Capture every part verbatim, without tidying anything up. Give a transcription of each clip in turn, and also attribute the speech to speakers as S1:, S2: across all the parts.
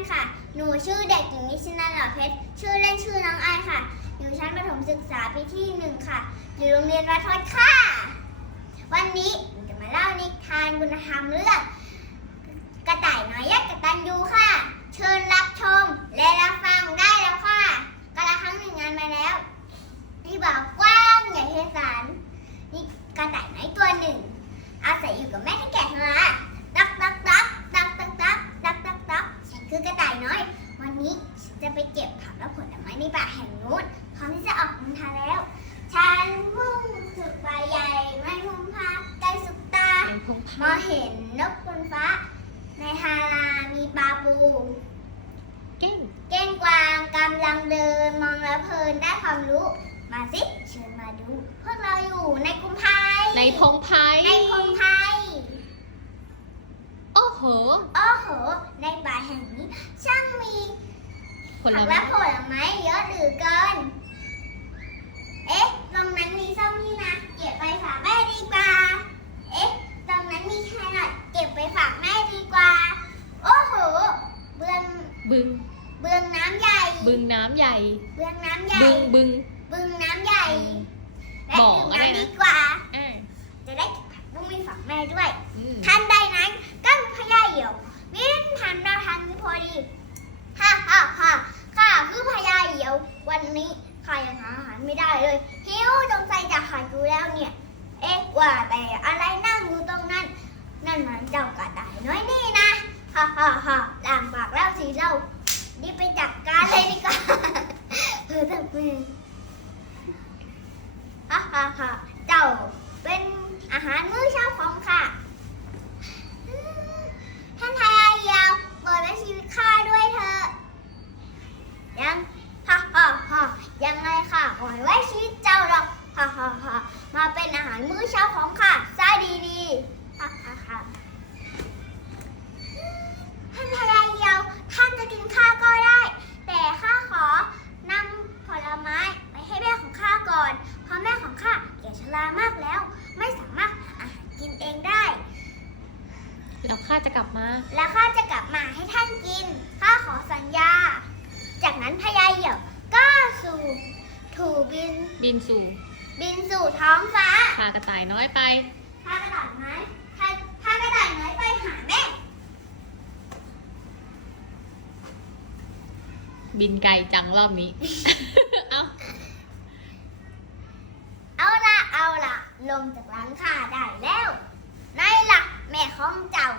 S1: ค่ะหนูชื่อเด็กหญิงนิชนาหล่อเพชรชื่อเล่นชื่อน้องไอค่ะอยู่ชั้นประถมศึกษาปีที่หนึ่งค่ะอยู่โรงเรียนวัดทดค่ะวันนี้หนูจะมาเล่านิทานคุณธรรมเรื่องกระต่ายน้อยยักษ์กตัญญูค่ะเชิญรับชมและรับฟังได้แล้วค่ะกาลครั้งหนึ่งงานมาแล้วที่บ่อกว้างใหญ่ไพศาลนี่กระต่ายน้อยตัวหนึ่งอาศัยอยู่กับแม่ที่แก่ชราตักตักตักตักตักตักตักตักตักฉันคือกระต่ายน้อยวันนี้ฉันจะไปเก็บผักและผลไม้ในป่าแห่งนู้นพร้อมที่จะออกเดินทางแล้วฉันมุ่งสุดป่าใหญ่ไม่มุ่งพาไกลสุดตามองเห็นนกบนฟ้าในฮารามีปลาปู
S2: เก้ง
S1: เก้งกวางกำลังเดินมองแล้วเพลินได้ความรู้มาสิเชิญมาดูพวกเราอยู่ในกรุงไทย
S2: ในพงไพ
S1: ในพงไทย
S2: โอ้โห
S1: โอ้โหในป่าแห่งนี้ช่างมีผักและผลไม้เยอะเหลือเกินเอ๊ะตรงนั้นมีส้มนี่นะเก็บไปฝากแม่ดีกว่าเอ๊ะตรงนั้นมีแครอทเก็บไปฝากแม่ดีกว่าโอ้โหเบื้อง
S2: บึง
S1: เบื้องน้ำใหญ่
S2: บึงน้ำใหญ่
S1: เบื้องน้ำใหญ่
S2: บึงบึง
S1: บึงน้ำใหญ่และดื่มน้ำดีกว่าจะได้เก็บผักบุ้งไปฝากแม่ด้วยทันใดนั้นก็พญาเหยี่ยววิ่งทันเราทันพอดีฮ่าฮ่าฮ่าข้าคือพญาเหยี่ยววันนี้ข้ายังหาอาหารไม่ได้เลยหิวจงใจจะหาอยู่แล้วเนี่ยเอ๊ะว่าแต่อะไรนั่งอยู่ตรงนั้นนั่นมันเจ้ากระต่ายน้อยนี่นะฮ่าฮ่าฮ่าลางปากแล้วสิเรารีบไปจัดการเลยดีกว่าเออทั้งมือฮ่าฮ่าฮ่าเจ้าเป็นอาหารมื้อเช้าของข้าท่านพญาเหยี่ยวเปิดไว้ชีวิตข้าด้วยเถอะยังฮ่าฮ่าฮ่ายังไงค่ะปล่อยไว้ชีวิตเจ้าหรอกฮ่าฮ่าฮ่ามาเป็นอาหารมื้อเช้าของข้าซะดีๆฮ่าฮ่าฮ่าท่านพญาเหยี่ยวท่านจะกินข้าก็ได้แต่ข้าขอนำผลไม้ไปให้แม่ของข้าก่อนเพราะแม่ของข้าแก่ชรามากแล้วไม่สามารถหาอาหารกินเองได้
S2: แล้วข้าจะกลับมา
S1: แล้วข้าจะกลับมาให้ท่านกินข้าขอสัญญาจากนั้นพญาเหยี่ยวก็สู่ถูบิน
S2: บินสู่
S1: บินสู่ท้องฟ้า
S2: พากระต่ายน้อยไป
S1: พากระต่ายน้อยพาพากระต่ายน้อยไปหาแม่
S2: บินไกลจังรอบนี้ เอา
S1: เอาละเอาละลงจากหลังคาได้แล้วนายหลักแม่ของเจ้า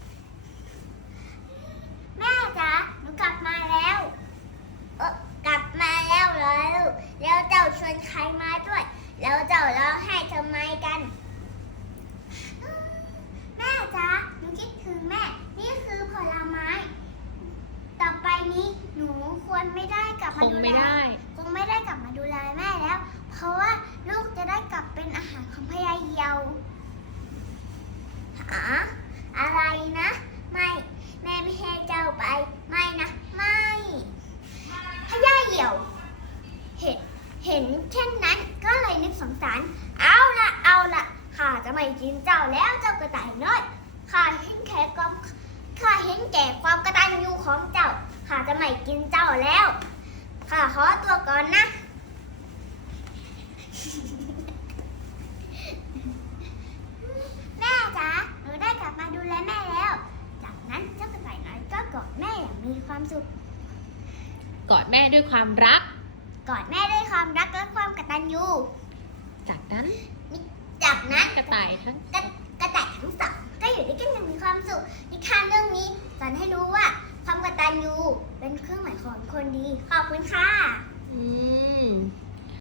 S1: แม่จ๋าหนูกลับมาแล้วเออกลับมาแล้วเหรอลูกแล้วเจ้าชวนใครมาด้วยแล้วเจ้าร้องไห้ทำไมกันแม่จ๋าหนูคิดถึงแม่นี่คือผลไม้ต่อไปนี้หนูควรไม่ได้กลับมาดูแลคงไม่ได้กลับมาดูแลแม่แล้วเพราะว่าลูกจะได้กลับเป็นอาหารของพญาเหยี่ยวหาอะไรนะไม่แม่ไม่ให้เจ้าไปไม่นะไม่พญาเหยี่ยวเห็นเห็นเช่นนั้นก็เลยนึกสงสารเอาละเอาละข้าจะไม่กินเจ้าแล้วเจ้ากระต่ายน้อยข้าเห็นแค่ความข้าเห็นแก่ความกตัญญูของเจ้าข้าจะไม่กินเจ้าแล้วข้าขอตัวก่อนนะแม่จ๋าหนูได้กลับมาดูแลแม่แล้วจากนั้นเจ้ากระต่ายน้อยก็กอดแม่อย่างมีความสุข
S2: กอดแม่ด้วยความรัก
S1: กอดแม่ด้วยความรักและความกตัญญู
S2: จากนั้น
S1: จากนั้น
S2: กระต่ายทั้ง
S1: กระกระต่ายทั้งสองก็อยู่ด้วยกันอย่างมีความสุขนิทานเรื่องนี้สอนให้รู้ว่าความกตัญญูเป็นเครื่องหมายของคนดีขอบคุณค่ะ
S2: อืม